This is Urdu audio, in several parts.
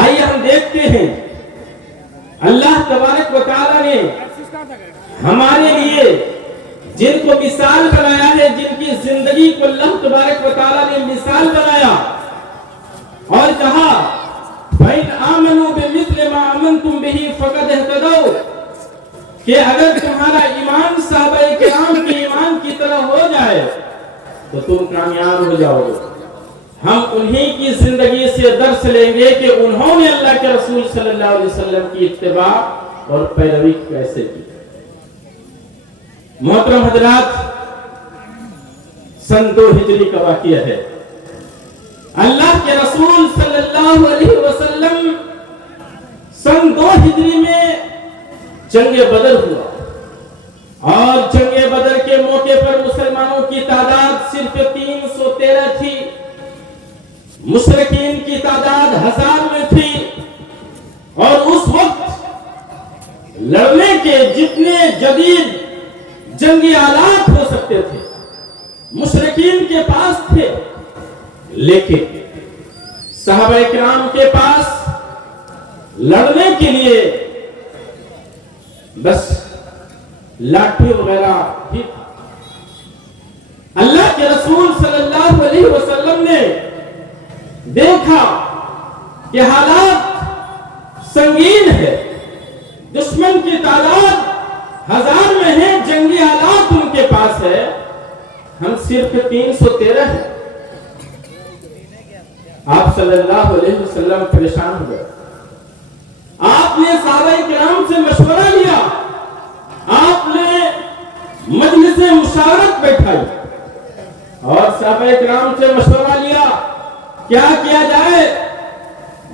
آئیے ہم دیکھتے ہیں اللہ تبارک و تعالیٰ نے ہمارے لیے جن کو مثال بنایا ہے، جن کی زندگی کو اللہ تبارک و تعالیٰ نے مثال بنایا اور کہا فَإِنْ آمَنُوا بِمِثْلِ مَا آمَنْتُمْ بِهِ فَقَدْ اهْتَدَوْا کہ اگر تمہارا ایمان صحابہ کرام کے ایمان کی طرح ہو جائے تو تم کامیاب ہو جاؤ گے۔ ہم انہی کی زندگی سے درس لیں گے کہ انہوں نے اللہ کے رسول صلی اللہ علیہ وسلم کی اتباع اور پیروی کیسے کی۔ محترم حضرات، سن 2 ہجری کا واقعہ ہے۔ اللہ کے رسول صلی اللہ علیہ وسلم سن 2 ہجری میں جنگ بدر ہوا اور جنگ بدر کے موقع پر مسلمانوں کی تعداد صرف 313 تھی، مشرکین کی تعداد 1000 میں تھی، اور اس وقت لڑنے کے جتنے جدید جنگی آلات ہو سکتے تھے مشرکین کے پاس تھے، لیکن صحابہ کرام کے پاس لڑنے کے لیے بس لاٹھی وغیرہ ہی تھا۔ اللہ کے رسول صلی اللہ علیہ وسلم نے دیکھا کہ حالات سنگین ہے، دشمن کی تعداد 1000 میں ہے، جنگی آلات ان کے پاس ہے، ہم صرف 313 ہیں۔ آپ صلی اللہ علیہ وسلم پریشان ہو گئے۔ آپ نے صحابہ کرام سے مشورہ لیا، آپ نے مجلس مشاورت بیٹھائی اور صحابہ کرام سے مشورہ لیا کیا کیا جائے؟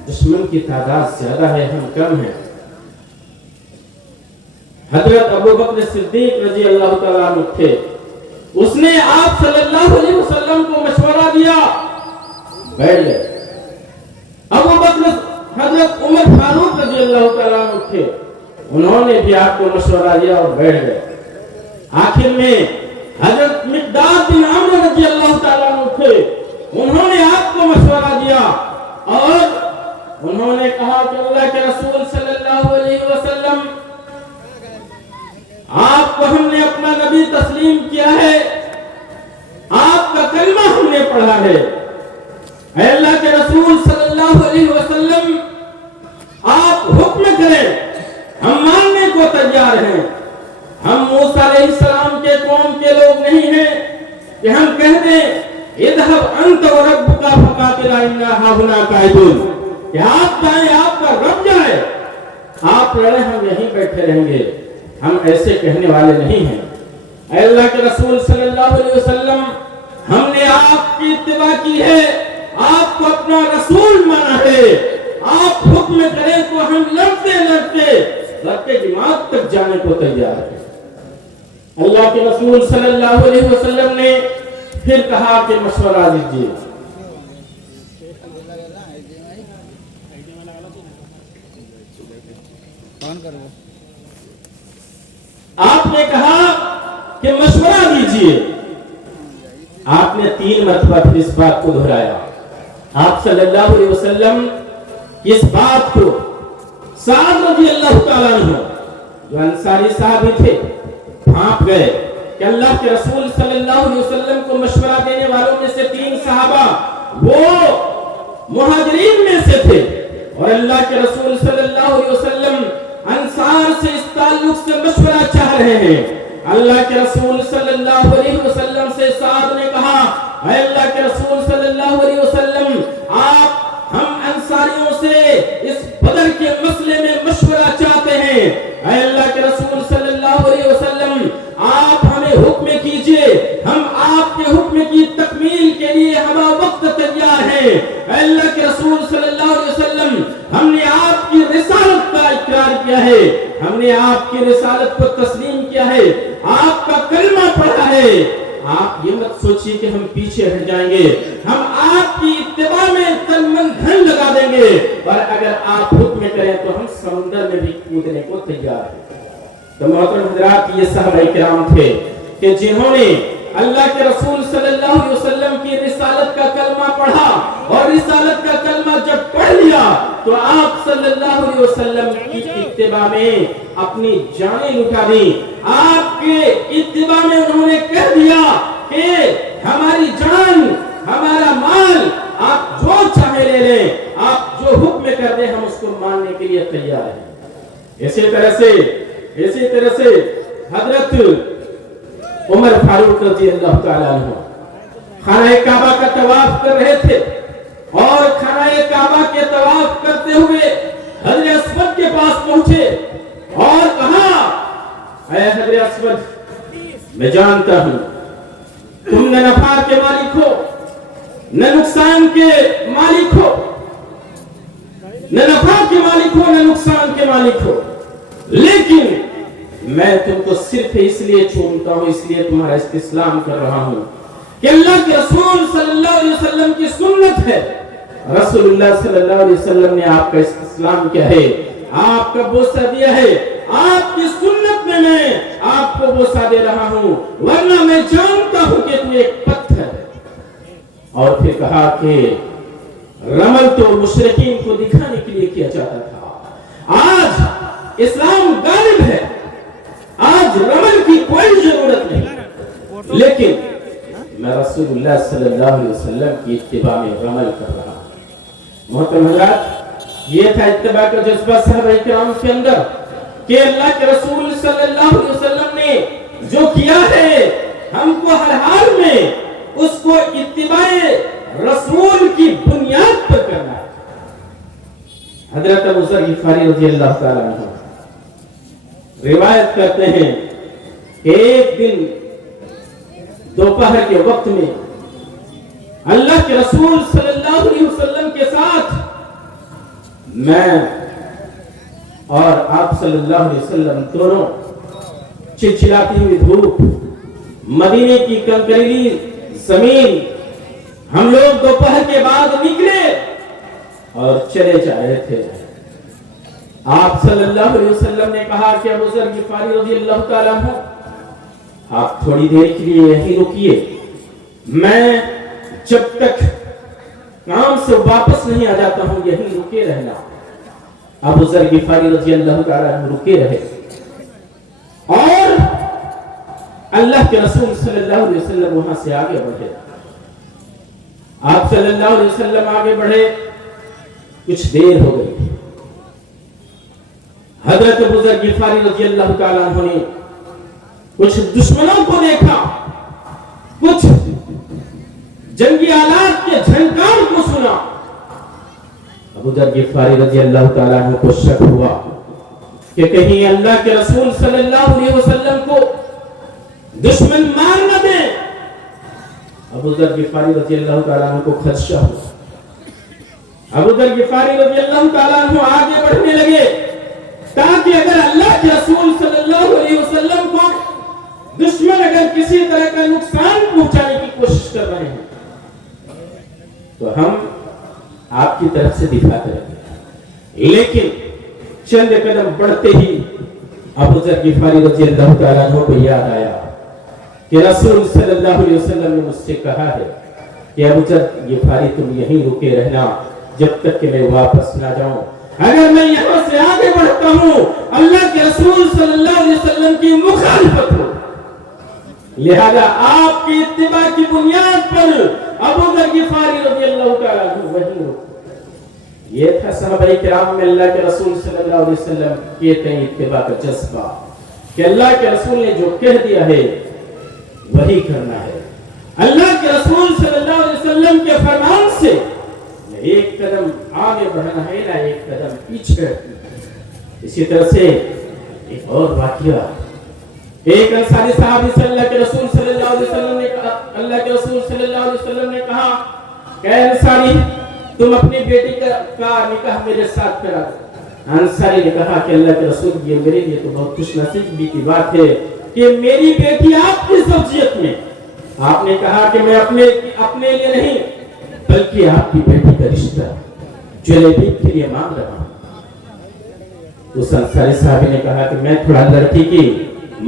دشمن کی تعداد زیادہ ہے، ہم کم ہیں۔ حضرت ابو بکر صدیق رضی اللہ تعالیٰ عنہ تھے، اس نے آپ صلی اللہ علیہ وسلم کو مشورہ دیا، بیٹھ گئے۔ ابو بکر حضرت عمر فاروق رضی اللہ تعالیٰ عنہ تھے، انہوں نے بھی آپ کو مشورہ دیا اور بیٹھ گئے۔ آخر میں حضرت مقداد بن عمرو رضی اللہ تعالیٰ عنہ تھے، انہوں نے آپ کو مشورہ دیا اور انہوں نے کہا کہ اللہ کے رسول صلی اللہ علیہ وسلم، آپ کو ہم نے اپنا نبی تسلیم کیا ہے، آپ کا کلمہ ہم نے پڑھا ہے، اے اللہ کے رسول صلی اللہ علیہ وسلم آپ حکم کریں، ہم ماننے کو تیار ہیں۔ ہم موسیٰ علیہ السلام کے قوم کے لوگ نہیں ہیں کہ ہم کہہ دیں اذهب انت وربك فقاتلا انا هاهنا قاعدون، کہ آپ جائیں، آپ کا رب جائے، آپ لڑیں، ہم یہیں بیٹھے رہیں گے۔ ہم ایسے کہنے والے نہیں ہیں۔ اے اللہ کے رسول صلی اللہ علیہ وسلم، ہم نے آپ کی اتباع کی ہے، آپ کو اپنا رسول مانا ہے، آپ حکم کریں تو ہم لڑتے لڑتے دماغ تک جانے کو تیار ہیں۔ اللہ کے رسول صلی اللہ علیہ وسلم نے پھر کہا کہ مشورہ دیجیے۔ آپ نے کہا کہ مشورہ دیجیے۔ آپ نے 3 مرتبہ پھر اس بات کو دہرایا۔ آپ صلی اللہ علیہ وسلم اس بات کو سعد رضی اللہ تعالیٰ عنہ جو انصاری صحابی تھے بھانپ گئے کہ اللہ کے رسول صلی اللہ علیہ وسلم کو مشورہ دینے والوں میں سے 3 صحابہ وہ مہاجرین میں سے تھے، اور اللہ کے رسول صلی اللہ علیہ وسلم انصار سے اس تعلق سے مشورہ چاہ رہے ہیں۔ اللہ کے رسول صلی اللہ علیہ وسلم سے سعد نے کہا، اے اللہ کے رسول صلی اللہ علیہ وسلم، آپ ہم انصاریوں سے اس بدر کے مسئلے میں مشورہ چاہتے ہیں، اے اللہ کے رسول صلی اللہ علیہ وسلم، آپ ہمیں حکم کیجئے، ہم آپ کے حکم کی تکمیل کے لیے ہم وقت تیار ہیں۔ اے اللہ کے رسول صلی اللہ علیہ وسلم، ہم نے آپ کی رسالت کا اقرار کیا ہے، ہم نے آپ کی رسالت کو تسلیم کیا ہے، آپ کا کلمہ پڑھا ہے، آپ یہ مت سوچیے کہ ہم پیچھے ہٹ جائیں گے، ہم آپ کی اتباع میں تن من دھن لگا دیں گے، اور اگر آپ حکم کریں تو ہم سمندر میں بھی کودنے کو تیار ہیں۔ تو محترم حضرات، یہ صحابہ کرام تھے کہ جنہوں نے اللہ کے رسول صلی اللہ علیہ وسلم کی رسالت کا کلمہ پڑھا اور رسالت کا کلمہ کلمہ جب پڑھ لیا تو آپ صلی اللہ علیہ وسلم کی اتباع میں اپنی جانیں لٹا دی. آپ کے اتباع میں انہوں نے کہہ دیا کہ ہماری جان ہمارا مال آپ جو چاہے لے لیں, آپ جو حکم کر دیں ہم اس کو ماننے کے لیے تیار ہیں. اسی طرح سے حضرت عمر فاروق رضی اللہ تعالیٰ عنہ خانہ کعبہ کا طواف کر رہے تھے اور خانہ کعبہ کے طواف کرتے ہوئے حجر اسود کے پاس پہنچے اور کہا, اے حجر اسود, میں جانتا ہوں تم نہ نفع کے مالک ہو نہ نقصان کے مالک ہو, نہ نفع کے مالک ہو نہ نقصان کے مالک ہو, لیکن میں تم کو صرف اس لیے چومتا ہوں, اس لیے تمہارا استسلام کر رہا ہوں کہ اللہ کے رسول صلی اللہ علیہ وسلم کی سنت ہے. رسول اللہ صلی اللہ علیہ وسلم نے آپ کا استسلام کیا ہے, آپ کا بوسہ دیا ہے, آپ کی سنت میں آپ کو بوسہ دے رہا ہوں, ورنہ میں جانتا ہوں کہ تو ایک پتھر ہے. اور پھر کہا کہ رمل تو مشرکین کو دکھانے کے لیے کیا جاتا تھا, آج اسلام غالب ہے, آج رمل کی کوئی ضرورت نہیں, لیکن میں رسول اللہ صلی اللہ علیہ وسلم کی اتباع میں رمل کر رہا ہوں. محترم حضرات, یہ تھا اتباع کا جذبہ صحابہ کرام کے اندر کہ اللہ کے رسول صلی اللہ علیہ وسلم نے جو کیا ہے ہم کو ہر حال میں اس کو اتباع رسول کی بنیاد پر کرنا ہے. حضرت ابو ذر غفاری رضی اللہ تعالیٰ عنہ روایت کرتے ہیں کہ ایک دن دوپہر کے وقت میں اللہ کے رسول صلی اللہ علیہ وسلم کے ساتھ میں اور آپ صلی اللہ علیہ وسلم دونوں چلچلاتی ہوئی دھوپ, مدینے کی کنکریلی زمین, ہم لوگ دوپہر کے بعد نکلے اور چلے جا رہے تھے. آپ صلی اللہ علیہ وسلم نے کہا کہ ابو ذر غفاری رضی اللہ تعالیٰ عنہ, آپ تھوڑی دیر کے لیے یہیں رکیے, میں جب تک کام سے واپس نہیں آ جاتا ہوں یہیں رکے رہنا. ابو ذر غفاری رضی اللہ تعالیٰ عنہ رکے رہے اور اللہ کے رسول صلی اللہ علیہ وسلم وہاں سے آگے بڑھے. آپ صلی اللہ علیہ وسلم آگے بڑھے, کچھ دیر ہو گئی. حضرت ابو ذر غفاری رضی اللہ تعالیٰ عنہ نے کچھ دشمنوں کو دیکھا, کچھ جنگی آلات کے جھنکار کو سنا. ابو ذر غفاری رضی اللہ تعالیٰ عنہ کو شک ہوا کہ کہیں اللہ کے رسول صلی اللہ علیہ وسلم کو دشمن مار نہ دے. ابو ذر غفاری رضی اللہ تعالیٰ عنہ کو خدشہ ہوا. ابو ذر غفاری رضی اللہ تعالیٰ عنہ آگے بڑھنے لگے تاکہ اگر اللہ کے رسول صلی اللہ علیہ وسلم کو دشمن اگر کسی طرح کا نقصان پہنچانے کی کوشش کر رہے ہیں تو ہم آپ کی طرف سے دفاع کریں گے. لیکن چند قدم بڑھتے ہی ابو ذر غفاری رضی اللہ تعالیٰ عنہ کو یاد آیا کہ رسول صلی اللہ علیہ وسلم نے مجھ سے کہا ہے کہ ابو ذر غفاری تم یہیں رکے رہنا جب تک کہ میں واپس نہ جاؤں. اگر میں یہاں سے آگے بڑھتا ہوں اللہ کے رسول صلی اللہ علیہ وسلم کی مخالفت ہو, لہذا آپ کی اتباع کی بنیاد پر ابو ذر غفاری رضی اللہ تعالیٰ عنہ وہیں رکو. یہ تھا صحابہ کرام میں اللہ کے رسول صلی اللہ علیہ وسلم کی اتباع کا جذبہ کہ اللہ کے رسول نے جو کہہ دیا ہے وہی کرنا ہے. اللہ کے رسول صلی اللہ علیہ وسلم کے فرمان سے ایک قدم آگے بڑھنا ہے نہ ایک قدم پیچھے. اسی طرح سے ایک اور واقعہ, ایک انصاری صحابی سے اللہ کے رسول صلی اللہ علیہ وسلم نے کہا, اللہ کے رسول صلی اللہ علیہ وسلم نے کہا کہ اے انصاری تم اپنی بیٹی کا نکاح میرے ساتھ کرا دو. انصاری نے کہا کہ اللہ کے رسول یہ میرے لیے تو بہت خوش نصیبی کی بات ہے کہ میری بیٹی آپ کی زوجیت میں. آپ نے کہا کہ میں اپنے لیے نہیں بلکہ آپ کی بیٹی کا رشتہ جلیبی کے لیے مانگ رہا ہوں. اس انصاری صحابی نے کہا کہ میں تھوڑا لڑکی کی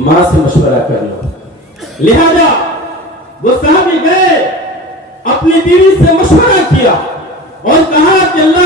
ماں سے مشورہ کر لوں. لہذا وہ صحابی گئے, اپنی بیوی سے مشورہ کیا اور کہا کہ اللہ